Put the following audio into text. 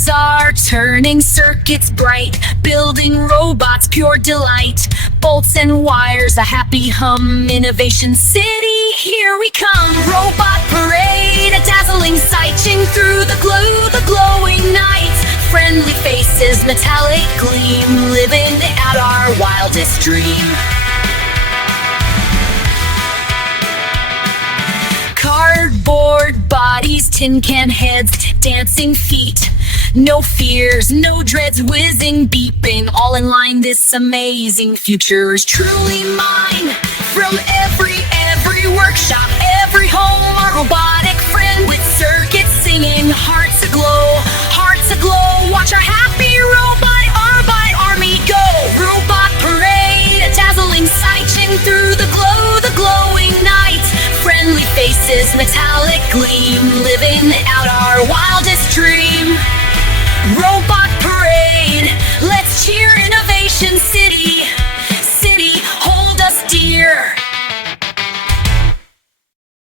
Computers are turning circuits bright, building robots pure delight. Bolts and wires, a happy hum, innovation city, here we come. Robot parade, a dazzling sight, ching through the glowing night. Friendly faces, metallic gleam, living out our wildest dream. Cardboard bodies, tin can heads, dancing feet. No fears, no dreads, whizzing, beeping, all in line. This amazing future is truly mine. From every workshop, every home, our robotic friend with circuits singing, hearts aglow, hearts aglow. Watch our happy robot army go. Robot parade, a dazzling sight, ching through the glowing night. Friendly faces, metallic gleam, living out our wild